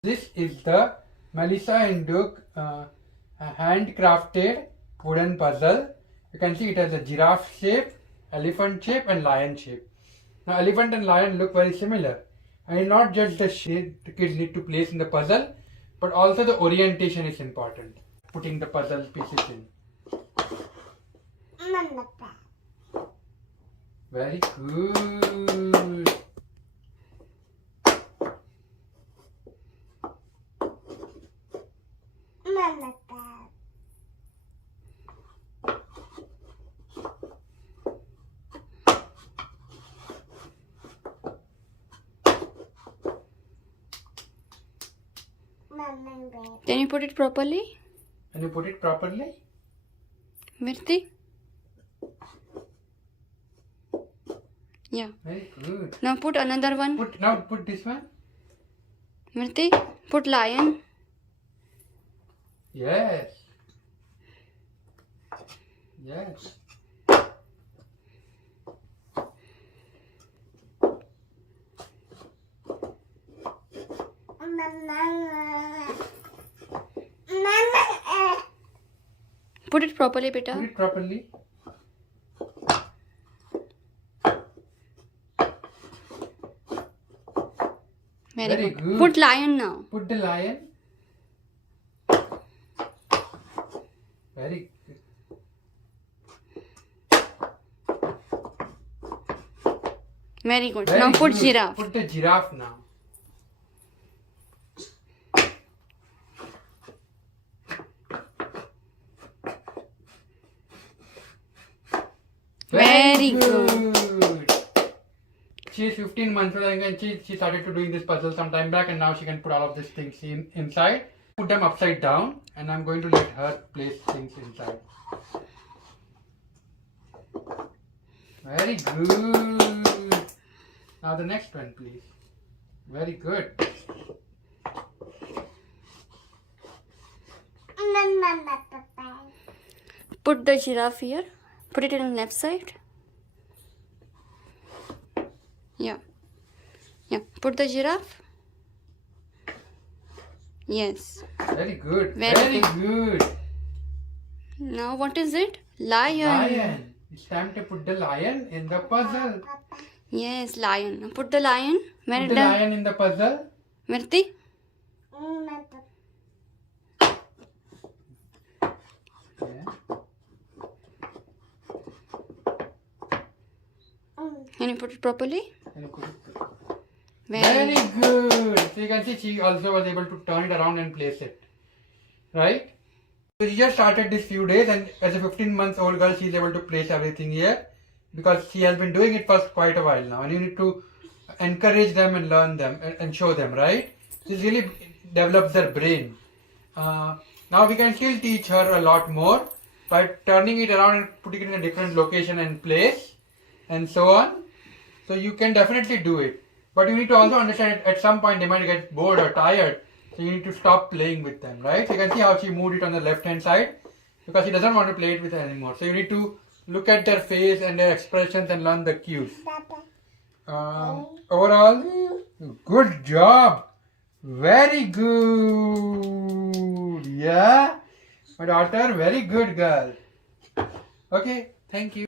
This is the Melissa and Duke handcrafted wooden puzzle. You can see it has a giraffe shape, elephant shape and lion shape. Now elephant and lion look very similar. And not just the shape the kids need to place in the puzzle, but also the orientation is important. Putting the puzzle pieces in. Very good. Can you put it properly? Can you put it properly? Mirti? Yeah. Very good. Now put another one. Put this one. Mirti, put lion. Yes. Yes. Put it properly, beta. Put it properly. Very good. Put lion now. Put the lion. Very good. Very good. Very Now put good. giraffe. Put the giraffe now. Very good. She is 15 months old and she started to doing this puzzle some time back, and now she can put all of these things inside. Put them upside down, and I'm going to let her place things inside. Very good. Now the next one, please. Very good. Put the giraffe here. Put it on the left side. Yeah. Yeah. Put the giraffe. Yes. Very good. Very good. Now what is it? Lion. Lion. It's time to put the lion in the puzzle. Yes, lion. Now put the lion. Where Put the lion in the puzzle. Mirti? Yeah. Can you put it properly? And put it. Very Very good. So you can see she also was able to turn it around and place it. Right? So she just started this few days, and as a 15 months old girl, she is able to place everything here because she has been doing it for quite a while now. And you need to encourage them and learn them and show them, right? This really develops their brain. Now we can still teach her a lot more by turning it around and putting it in a different location and place and so on. So you can definitely do it. But you need to also understand at some point they might get bored or tired. So you need to stop playing with them, right? So you can see how she moved it on the left hand side because she doesn't want to play it with her anymore. So you need to look at their face and their expressions and learn the cues. Overall, good job. Very good. Yeah. My daughter, very good girl. Okay, thank you.